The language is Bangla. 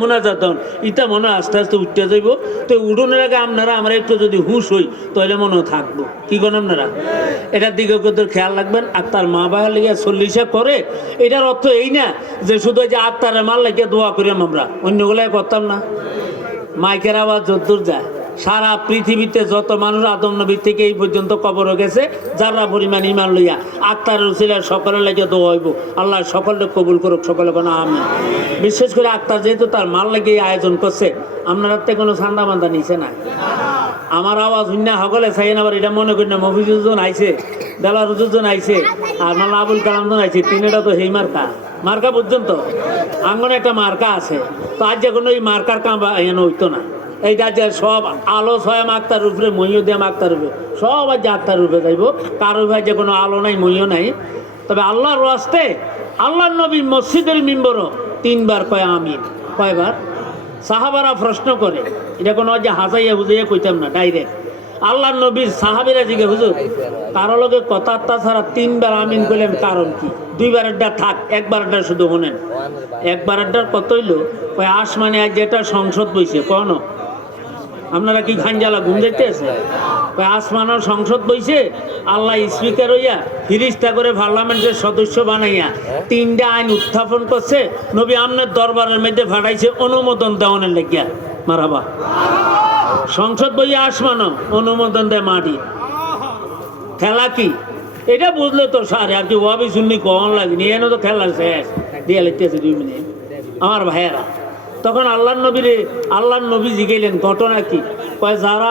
মোনাজাত ইটা মনে আস্তে আস্তে উঠতে যাইব। তো উঠোনের আগে আপনারা আমরা একটু যদি হুশ হই তাহলে মনে থাকবো। কি করেন আপনারা? এটার দিকে তোর খেয়াল রাখবেন। আক্তার মা বাবা লেগে চল্লিশা করে, এটার অর্থ এই না যে শুধু যে আক্তারের মাল লেগে দোয়া করিলাম আমরা, অন্যগুলাই করতাম না। মাইকের আওয়াজ যদ্দূর যায়, সারা পৃথিবীতে যত মানুষ আদম নবীর থেকে এই পর্যন্ত কবর গেছে, যারা পরিমাণ ইমান লইয়া আক্তারের উসিলায় সকলের লাগে দোয়া হইব। আল্লাহ সকলকে কবুল করুক, সকলে কোনো আমি। বিশেষ করে আক্তার যেহেতু তার মাল লেগে আয়োজন করছে, আপনার তো কোনো ঠান্ডা মান্দা নিছে না। আমার আওয়াজ হইনা সকলে চাইন, আবার এটা মনে করি না মফিজুজন আইছে, দেলারুজন আইছে, আর মাল্লা আবুল কালামজন আইছে, তিনটা তো হেই মার্কা মার্কা পর্যন্ত আঙ্গনে একটা মার্কা আছে। তো আজ যে কোনো এই মার্কার কামবা এখানে হইতো না। এইটা যে সব আলো ছয় আক্তার উপরে, মহিও দিয়ে আক্তার উপরে, সব আজ যে আক্তার উপরে যাইব। কারো ভাই যে কোনো আলো নাই, মহিও নাই। তবে আল্লাহর রাস্তে আল্লাহর নবী মসজিদের মিম্বরও 3 বার কয় আমিন। কয়বার? সাহাবারা প্রশ্ন করে, এটা কোনো যে হাসাইয়া বুঝাইয়া কইতাম না, ডাইরেক্ট আল্লাহর নবীর সাহাবিরা জিজ্ঞে, হুজুর কারো লগে কথা ছাড়া 3 বার আমিন কইলেন, কারণ কি? 2 বারেরটা থাক, 1 বারেরটা শুধু শোনেন। 1 বারেরটার কত হইল? ওই আসমানে আজ যেটা সংসদ বইছে, কোন আপনারা কি খানজালা ঘুম যাইতে আছে? ওই আসমানের সংসদ বইছে, আল্লাহ স্পিকার হইয়া ফিরিস্তা করে পার্লামেন্টের সদস্য বানাইয়া 3টা আইন উত্থাপন করছে, নবী আমনের দরবারের মধ্যে ফাটাইছে অনুমোদন দেওয়ানের লেগিয়া। মারাবা সংসদ বইয়া আসমানো অনুমোদন দেয় মাটি। খেলা কি এটা বুঝলে তো সারে আর কি ওয়াবি শুননি কখন লাগেনি, এনে তো খেলার শেষ দিয়ে লিখতেছে 2 মিনিট। আমার ভাইয়েরা, তখন আল্লাহর নবী জিগাইলেন ঘটনা কি? কয় যারা